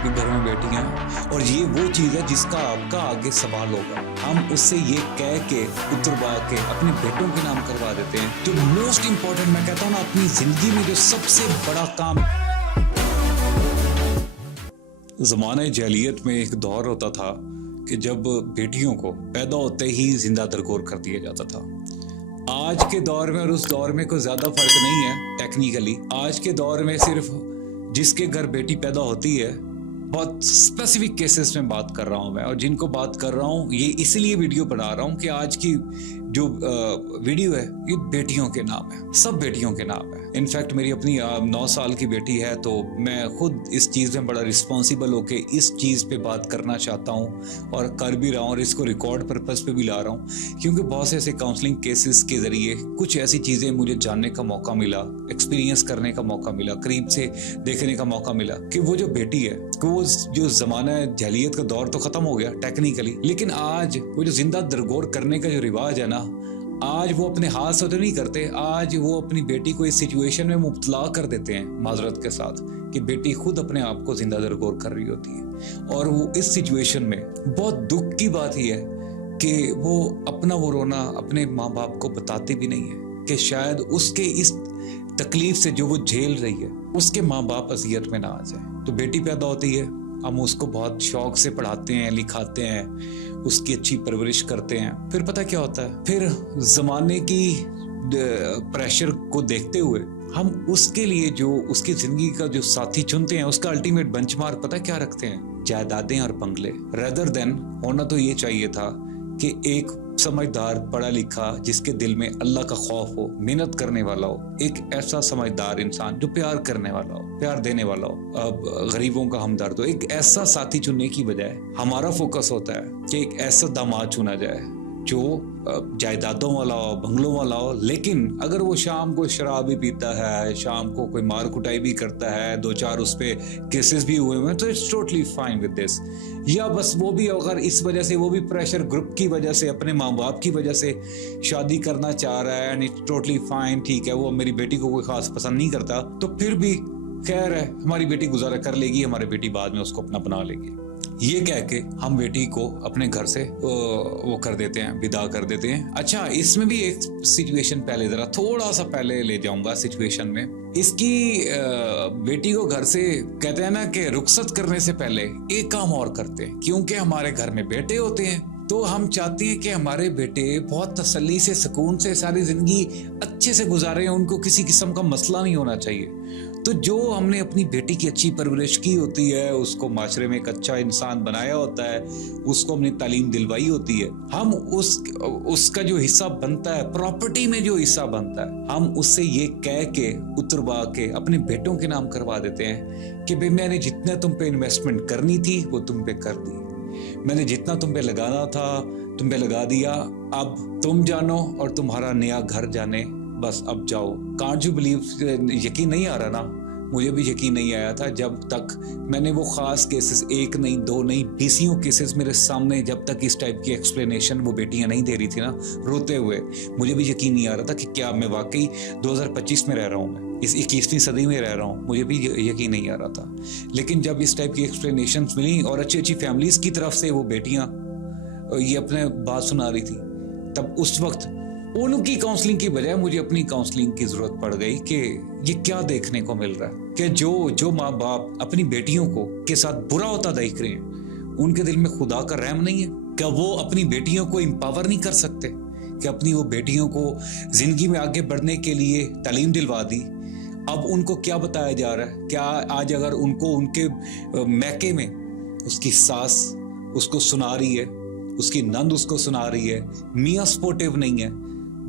आपके घर में बेटियां हैं और ये वो चीज़ है जिसका आपका आगे सवाल होगा। हम उससे ये कह के उतरवा के अपने बेटों के नाम करवा देते हैं। जो मोस्ट इम्पोर्टेंट मैं कहता हूँ ना, अपनी जिंदगी में जो सबसे बड़ा काम। ज़माने जहलियत में एक दौर होता था कि जब बेटियों को पैदा होते ही जिंदा दरगोर कर दिया जाता था। आज के दौर में और उस दौर में कोई ज़्यादा फर्क नहीं है टेक्निकली। आज के दौर में सिर्फ जिसके घर बेटी पैदा होती है, बहुत स्पेसिफिक केसेस में बात कर रहा हूँ मैं, और जिनको बात कर रहा हूँ ये इसलिए वीडियो बना रहा हूँ कि आज की जो वीडियो है ये बेटियों के नाम है, सब बेटियों के नाम है। इनफैक्ट मेरी अपनी 9 साल की बेटी है, तो मैं खुद इस चीज़ में बड़ा रिस्पॉन्सिबल होके इस चीज़ पे बात करना चाहता हूँ और कर भी रहा हूँ, और इसको रिकॉर्ड पर्पस पे भी ला रहा हूँ क्योंकि बहुत से ऐसे काउंसलिंग केसेस के ज़रिए कुछ ऐसी चीज़ें मुझे जानने का मौका मिला, एक्सपीरियंस करने का मौका मिला, करीब से देखने का मौका मिला कि वो जो बेटी है, वो जो ज़माना है जहलियत का दौर तो ख़त्म हो गया टेक्निकली, लेकिन आज वो जो जिंदा दरगोर करने का जो रिवाज है ना, आज वो अपने हाथ से तो नहीं करते। आज वो अपनी बेटी को इस सिचुएशन में मुब्तला कर देते हैं माजरत के साथ कि बेटी खुद अपने आप को जिंदा दरगोर कर रही होती है। और वो इस सिचुएशन में बहुत दुख की बात ही है कि वो अपना वो रोना अपने माँ बाप को बताती भी नहीं है कि शायद उसके इस तकलीफ से जो वो झेल रही है उसके माँ बाप अजियत में ना आ जाए। तो बेटी पैदा होती है, हम उसको बहुत शौक से पढ़ाते हैं, लिखाते हैं, उसकी अच्छी परवरिश करते हैं। फिर पता क्या होता है, फिर जमाने की प्रेशर को देखते हुए हम उसके लिए जो उसकी जिंदगी का जो साथी चुनते हैं उसका अल्टीमेट बेंचमार्क पता क्या रखते हैं? जायदादें और बंगले। रेदर देन होना तो ये चाहिए था कि एक समझदार पढ़ा लिखा जिसके दिल में अल्लाह का खौफ हो, मेहनत करने वाला हो, एक ऐसा समझदार इंसान जो प्यार करने वाला हो, प्यार देने वाला हो, अब गरीबों का हमदर्द हो। एक ऐसा साथी चुनने की बजाय हमारा फोकस होता है कि एक ऐसा दामाद चुना जाए जो जायदादों वाला हो, बंगलों वाला हो, लेकिन अगर वो शाम को शराब भी पीता है, शाम को कोई मार कुटाई भी करता है, 2-4 उस पे केसेस भी हुए हैं, तो it's totally fine with this. या बस वो भी अगर इस वजह से, वो भी प्रेशर ग्रुप की वजह से, अपने माँ बाप की वजह से शादी करना चाह रहा है, एंड इट्स टोटली फाइन, ठीक है, वो मेरी बेटी को कोई खास पसंद नहीं करता, तो फिर भी खैर है, हमारी बेटी गुजारा कर लेगी, हमारी बेटी बाद में उसको अपना बना लेगी। ये कह के हम बेटी को अपने घर से वो कर देते हैं, विदा कर देते हैं। अच्छा, इसमें भी एक सिचुएशन पहले, जरा थोड़ा सा पहले ले जाऊंगा सिचुएशन में। इसकी बेटी को घर से कहते हैं ना कि रुखसत करने से पहले एक काम और करते हैं, क्योंकि हमारे घर में बेटे होते हैं तो हम चाहते हैं कि हमारे बेटे बहुत तसल्ली से, सुकून से सारी जिंदगी अच्छे से गुजारे, उनको किसी किस्म का मसला नहीं होना चाहिए। तो जो हमने अपनी बेटी की अच्छी परवरिश की होती है, उसको माशरे में एक अच्छा इंसान बनाया होता है, उसको हमने तालीम दिलवाई होती है, हम उसका जो हिस्सा बनता है, प्रॉपर्टी में जो हिस्सा बनता है, हम उससे ये कह के उतरवा के अपने बेटों के नाम करवा देते हैं कि भाई मैंने जितना तुम पे इन्वेस्टमेंट करनी थी वो तुम पे कर दी, मैंने जितना तुम पे लगाना था तुम पे लगा दिया, अब तुम जानो और तुम्हारा नया घर जाने, बस अब जाओ। कांट यू बिलीव, यकीन नहीं आ रहा ना, मुझे भी यकीन नहीं आया था जब तक मैंने वो खास केसेस, 1 नहीं 2 नहीं 20 केसेस मेरे सामने, जब तक इस टाइप की एक्सप्लेनेशन वो बेटियां नहीं दे रही थी ना रोते हुए, मुझे भी यकीन नहीं आ रहा था कि क्या मैं वाकई 2025 में रह रहा हूँ, मैं इस 21वीं सदी में रह रहा हूँ, मुझे भी यकीन नहीं आ रहा था। लेकिन जब इस टाइप की एक्सप्लेनेशन मिली और अच्छी अच्छी फैमिलीज की तरफ से वो बेटियां ये अपने बात सुना रही थी, तब उस वक्त उनकी काउंसलिंग की बजाय मुझे अपनी काउंसलिंग की जरूरत पड़ गई कि ये क्या देखने को मिल रहा है कि जो माँ बाप अपनी बेटियों को के साथ बुरा होता देख रहे हैं, उनके दिल में खुदा का रहम नहीं है? क्या वो अपनी बेटियों को एम्पावर नहीं कर सकते कि अपनी वो बेटियों को जिंदगी में आगे बढ़ने के लिए तालीम दिलवा दी? अब उनको क्या बताया जा रहा है? क्या आज अगर उनको उनके मैके में उसकी सास उसको सुना रही है, उसकी नंद उसको सुना रही है, मियाँ सपोर्टिव नहीं है,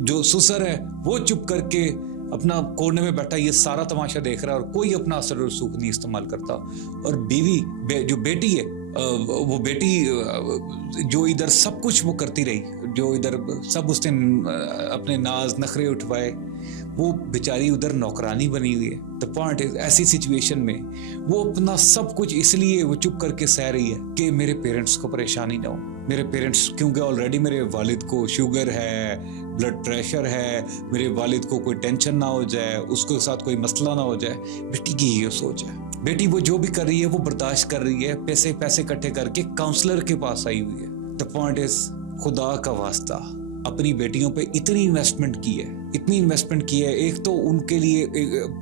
जो ससुर है वो चुप करके अपना कोने में बैठा ये सारा तमाशा देख रहा है और कोई अपना असर और सूख नहीं इस्तेमाल करता, और बीवी जो बेटी है वो बेटी जो इधर सब कुछ वो करती रही, जो इधर सब उसने अपने नाज नखरे उठवाए, वो बेचारी उधर नौकरानी बनी हुई है। द पॉइंट इज, ऐसी सिचुएशन में वो अपना सब कुछ इसलिए वो चुप करके सह रही है कि मेरे पेरेंट्स को परेशानी ना हो। मेरे पेरेंट्स, क्योंकि ऑलरेडी मेरे वालिद को शुगर है, ब्लड प्रेशर है, मेरे वालिद को कोई टेंशन ना हो जाए, उसके साथ कोई मसला ना हो जाए। बेटी की ये सोच है। बेटी वो जो भी कर रही है वो बर्दाश्त कर रही है, पैसे पैसे इकट्ठे करके काउंसलर के पास आई हुई है। द पॉइंट इज, खुदा का वास्ता अपनी बेटियों पे इतनी इन्वेस्टमेंट की है, इतनी इन्वेस्टमेंट की है। एक तो उनके लिए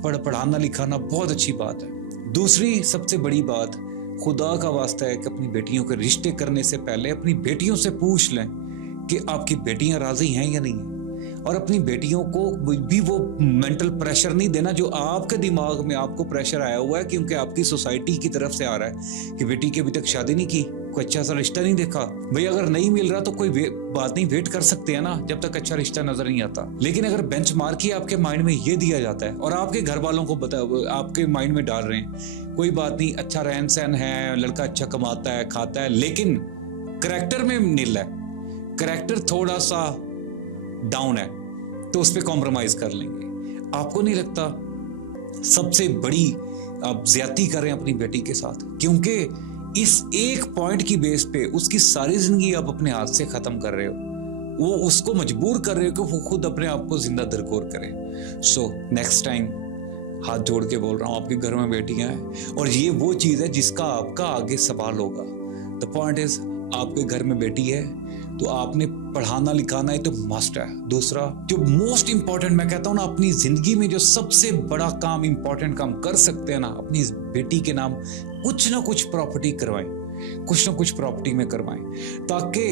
पढ़ाना लिखाना बहुत अच्छी बात है। दूसरी सबसे बड़ी बात, खुदा का वास्ता है कि अपनी बेटियों के रिश्ते करने से पहले अपनी बेटियों से पूछ लें कि आपकी बेटियां राजी हैं या नहीं है। और अपनी बेटियों को भी वो मेंटल प्रेशर नहीं देना जो आपके दिमाग में आपको प्रेशर आया हुआ है, क्योंकि आपकी सोसाइटी की तरफ से आ रहा है कि बेटी की अभी तक शादी नहीं की, कोई अच्छा सा रिश्ता नहीं देखा। भाई अगर नहीं मिल रहा तो कोई बात नहीं, वेट कर सकते हैं ना जब तक अच्छा रिश्ता नजर नहीं आता। लेकिन अगर बेंच मार्क ही आपके माइंड में ये दिया जाता है और आपके घर वालों को आपके माइंड में डाल रहे हैं, कोई बात नहीं, अच्छा रहन सहन है, लड़का अच्छा कमाता है, खाता है, लेकिन करेक्टर में नील है, करेक्टर थोड़ा सा डाउन है, तो उस पर कॉम्प्रोमाइज कर लेंगे। आपको नहीं लगता सबसे बड़ी आप ज्यादती कर रहे हैं अपनी बेटी के साथ, क्योंकि इस एक पॉइंट की बेस पे उसकी सारी जिंदगी आप अपने हाथ से खत्म कर रहे हो। वो उसको मजबूर कर रहे हो कि वो खुद अपने आप को जिंदा दरकोर करे। सो नेक्स्ट टाइम हाथ जोड़ के बोल रहा हूं, आपके घर में बेटियां हैं और ये वो चीज है जिसका आपका आगे सवाल होगा। द पॉइंट इज, आपके घर में बेटी है तो आपने पढ़ाना लिखाना है तो मस्ट है। दूसरा जो मोस्ट इंपॉर्टेंट मैं कहता हूं ना, अपनी जिंदगी में जो सबसे बड़ा काम, इंपॉर्टेंट काम कर सकते हैं ना, अपनी बेटी के नाम कुछ ना कुछ प्रॉपर्टी करवाएं, कुछ ना कुछ प्रॉपर्टी में करवाएं, ताकि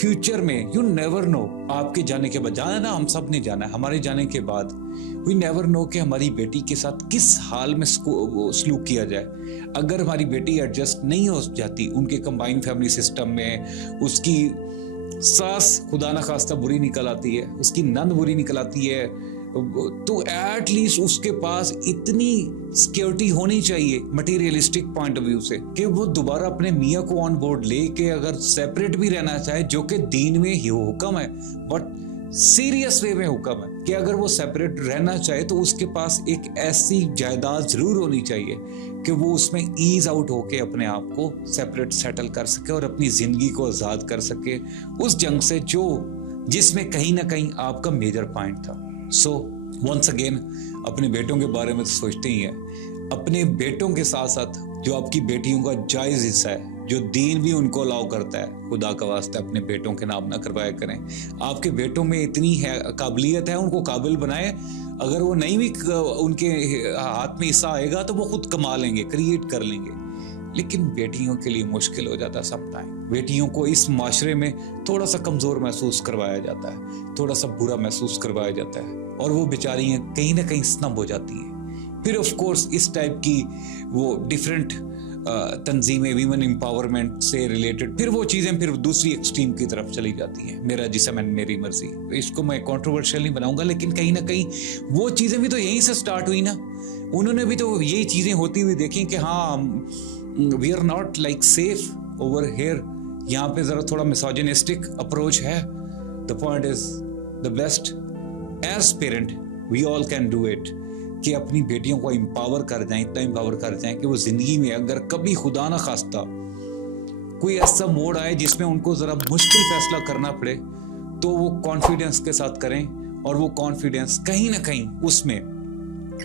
फ्यूचर में यू नेवर नो, आपके जाने के बाद, जाना ना हम सब ने जाना है, हमारे जाने के बाद वी नेवर नो कि हमारी बेटी के साथ किस हाल में सलूक किया जाए। अगर हमारी बेटी एडजस्ट नहीं हो जाती उनके कंबाइंड फैमिली सिस्टम में, उसकी सास खुदा ना खास्ता बुरी निकल आती है, उसकी नंद बुरी निकल आती है, तो एटलीस्ट उसके पास इतनी सिक्योरिटी होनी चाहिए मटेरियलिस्टिक पॉइंट ऑफ व्यू से कि वो दोबारा अपने मियाँ को ऑन बोर्ड लेके अगर सेपरेट भी रहना चाहे, जो कि दीन में ही हुक्म है, बट सीरियस वे में हुक्म है कि अगर वो सेपरेट रहना चाहे तो उसके पास एक ऐसी जायदाद जरूर होनी चाहिए कि वो उसमें ईज आउट होके अपने आप को सेपरेट सेटल कर सके और अपनी जिंदगी को आजाद कर सके उस जंग से जिसमें कहीं ना कहीं आपका मेजर पॉइंट था। सो वंस अगेन, अपने बेटों के बारे में तो सोचते ही हैं, अपने बेटों के साथ साथ जो आपकी बेटियों का जायज हिस्सा है, जो दीन भी उनको अलाउ करता है, खुदा का वास्ता अपने बेटों के नाम ना करवाया करें। आपके बेटों में इतनी है काबिलियत है, उनको काबिल बनाए। अगर वो नहीं भी उनके हाथ में हिस्सा आएगा तो वो खुद कमा लेंगे, क्रिएट कर लेंगे। लेकिन बेटियों के लिए मुश्किल हो जाता है समटाइम। बेटियों को इस माशरे में थोड़ा सा कमजोर महसूस करवाया जाता है, थोड़ा सा बुरा महसूस करवाया जाता है और वो बेचारियां कहीं ना कहीं स्नब हो जाती हैं। फिर ऑफ कोर्स इस टाइप की वो डिफरेंट तंजीमें वीमेन एम्पावरमेंट से रिलेटेड फिर वो चीज़ें फिर दूसरी एक्सट्रीम की तरफ चली जाती हैं। मेरा जिसम है मेरी मर्जी, इसको मैं कंट्रोवर्शियल नहीं बनाऊंगा, लेकिन कहीं ना कहीं वो चीज़ें भी तो यहीं से स्टार्ट हुई ना। उन्होंने भी तो यही चीज़ें होती हुई देखी कि हाँ we are not like safe over here, यहाँ पे ज़रा थोड़ा मिसोजिनिस्टिक अप्रोच है। The point is the best as parent we all can do it कि अपनी बेटियों को एम्पावर कर जाएं, इतना एम्पावर कर जाएं कि वो जिंदगी में अगर कभी खुदा ना खास्ता कोई ऐसा मोड़ आए जिसमें उनको जरा मुश्किल फैसला करना पड़े तो वो कॉन्फिडेंस के साथ करें। और वो कॉन्फिडेंस कहीं ना कहीं उसमें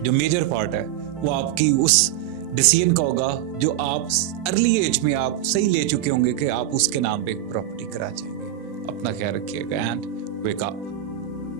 जो मेजर पार्ट है वो आपकी उस डिसीजन का होगा जो आप अर्ली एज में आप सही ले चुके होंगे कि आप उसके नाम पे एक प्रॉपर्टी करा जाएंगे। अपना ख्याल रखिएगा एंड वेक अप।